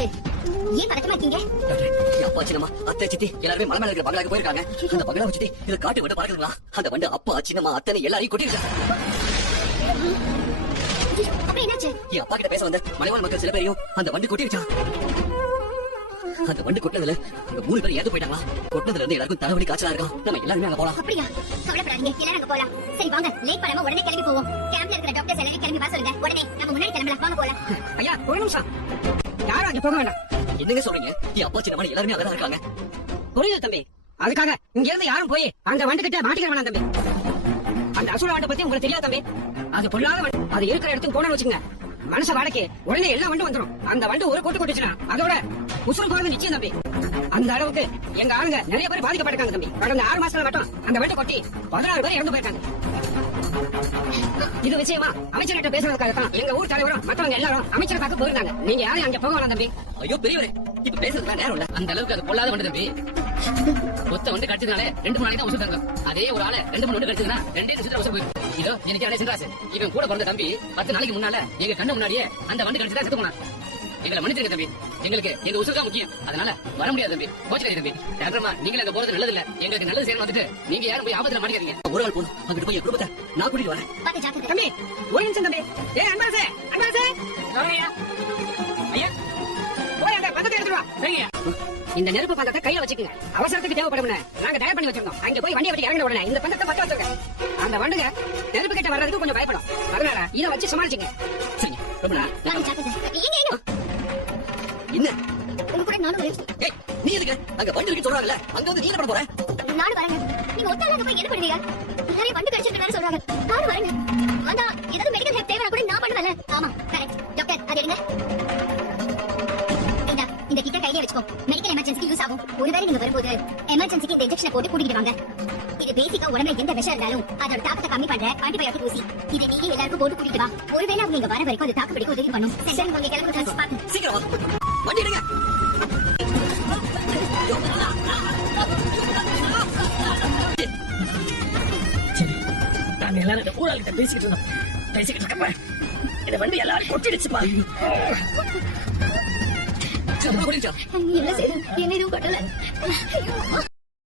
என்னாச்சு? ஏன் பதட்டமா இருக்கீங்க? அப்பா சின்னம்மா அத்தை சித்தி எல்லாருமே மலை மேல இருக்கிற பங்களாக்கு போயிருக்காங்க. அந்த பங்களா வச்சுட்டு இதை காட்டு விட்டு பறக்குதுங்களா? அந்த வண்டு அப்பா சின்னம்மா அத்தனை எல்லாரையும் கொட்டிருக்காங்க. அப்புறம் என்னாச்சு? என் அப்பா கிட்ட பேச வந்த மலைவாழ் மக்கள் சில பேரையும் அந்த வண்டு கொட்டிருச்சா. அந்த வண்டு கொட்டினதுல அங்க 3 பேர் ஏத்து போயிட்டாங்களா? கொட்டினதுல இருந்து எல்லாருக்கும் தலைவலி காய்ச்சலா இருக்கும். நம்ம எல்லாருமே அங்க போலாம். அப்படியா? கவலைப்படாதீங்க, எல்லாரும் அங்க போலாம். சரி வாங்க, லேட் பண்ணாம உடனே கிளம்பி போவோம். கேம்ப்ல இருக்கிற டாக்டர்ஸ் எல்லாரும் கிளம்பி வர சொல்லுங்க. உடனே நம்ம முன்னாடி கிளம்பலாம். வாங்க போலாம். ஐயா ஒரு நிமிஷம், யாரும் அங்க போக வேண்டாம். என்னங்க சொல்றீங்க? என் அப்பா சின்னம்மா எல்லாருமே அங்கதான் இருக்காங்க. புரியுது தம்பி, அதுக்காக இங்க இருந்து யாரும் போய் அந்த வண்டு கிட்ட மாட்டிக்க வேணாம் தம்பி. அந்த அசுர வண்டை பத்தி உங்களுக்கு தெரியாது தம்பி. அது பொல்லாத வண்டு. அது இருக்கிற இடத்துக்கு போனோம்னு வச்சுக்கோங்க, மனச வாடகை உடனே எல்லா வண்டும் வந்துடும். அந்த வண்டு ஒரு கொட்டு கொட்டுச்சுன்னா அதோட உசுறு போறது நிச்சயம் தம்பி. அந்த அளவுக்கு எங்க ஆளுங்க நிறைய பேர் பாதிக்கப்பட்டிருக்காங்க தம்பி. கடந்த 6 மாசத்துல மட்டும் அந்த வண்டு கொட்டி 16 பேர் இறந்து போயிருக்காங்க. இது விஷயமா அமைச்சர்கிட்ட பேசுறதுக்காக தான் எங்க ஊர் தலைவரும் மற்றவங்க எல்லாரும் அமைச்சரை பார்க்க போயிருந்தாங்க. நீங்க யாரும் அங்க போக வேணாம் தம்பி. ஐயோ பெரியவரே, இப்ப பேசுறதுக்கு நேரம் இல்ல. அந்த அளவுக்கு அது பொல்லாத வண்டு தம்பி. ஒத்த வந்து கடிச்சதுனால 2-3 நாளைக்கு தான் உசுறு தங்க. அதே ஒரு ஆளு 2-3 வண்டு கடிச்சதுன்னா 2 நிமிஷத்துல உசுறு போயிடும். இதோ எனக்கு சின்ராசு இவன் கூட பிறந்த தம்பி 10 நாளைக்கு முன்னால எங்க கண்ணு முன்னாடியே அந்த வண்டு கடிச்சதா செத்து போனான். எங்களை மன்னிச்சிருங்க தம்பி, எங்களுக்கு எங்க உசுறு முக்கியம். அதனால வர முடியாது தம்பி. கோச்சிக்காதீங்க தம்பி. டாக்டர்மா நீங்க அங்க போறது நல்லது இல்ல. எங்களுக்கு நல்லது செய்யணும் வந்துட்டு நீங்க யாரும் போய் ஆபத்துல மாட்டிக்காதீங்க. ஒரு ஆள் போதும். அங்கிட்டு போய் என் குடும்பத்தை நான் கூட்டிட்டு வரேன். பாத்து ஜாக்கிரதை. தம்பி ஒரு நிமிஷம் தம்பி. அன்பாசே அன்பாசே ஐயா ஐயா போய் அந்த பந்தத்தை எடுத்துட்டு வா. சரிங்க. இந்த நெருப்பு பந்தத்தை கையில வச்சுக்கோங்க. அவசரத்துக்கு தேவைப்படும்ல, நாங்க தயார் பண்ணி வச்சிருந்தோம். அங்க போய் வண்டியை வச்சு இறங்கின உடனே இந்த பந்தத்தை பத்த வச்சிருங்க. அந்த வண்டுங்க நெருப்பு கிட்ட வர்றதுக்கு கொஞ்சம் பயப்படும். அதனால இதை வச்சு சமாளிச்சுங்க. சரிங்க, ரொம்ப நன்றி. வாங்க ஜாக்கிரதை. ஏங்க என்ன? உங்க கூட நானும் வரேன். ஏய், நீ எதுக்கு அங்க வண்டு இருக்குன்னு சொல்றாங்கல்ல, அங்க வந்து நீ என்ன பண்ண போற? நானும் வரேங்க. நீங்க ஒத்தாளாக போய் என்ன பண்ணுவீங்க? நிறைய வண்டு கடிச்சிருக்கான்னு சொல்றாங்க. நானும் வரேங்க. ஆனா ஏதாவது மெடிக்கல் ஹெல்ப் தேவைனா கூட நான் பண்ணுவேன்ல. ஆமா கரெக்ட். டாக்டர் அது எடுங்க. இந்த கிட்ட கையில வச்சுக்கோ. மெடிக்கல் எமர்ஜென்சிக்கு யூஸ் ஆகும். ஒருவேளை நீங்க வரும்போது எமர்ஜென்சிக்கு இந்த இன்ஜெக்ஷனை போட்டு கூட்டிட்டு வாங்க. இது பேசிக்கா உடம்புல எந்த விஷம் இருந்தாலும் அதோட தாக்கத்தை கம்மி பண்ற ஆன்டிபயோட்டிக் ஊசி. இதை நீங்க எல்லாருக்கும் போட்டு கூட்டிட்டு வா. ஒருவேளை அவங்க இங்க வர வரைக்கும் அது தாக்கு பிடிக்க உதவி பண்ணும். சரி உங்க கிளம்புங்க. பாருங்க சீக்கிரம் வா. வண்டி எடுங்க. நாங்க எல்லாரும் இந்த ஊராளிகிட்ட பேசிக்கிட்டு இருக்கப்ப இந்த வண்டி எல்லாரும் கொட்டிடுச்சுப்பா. சரி, கொட்டிடுச்சா? என்ன செய்யுது? என்ன எதுவும் கட்டல.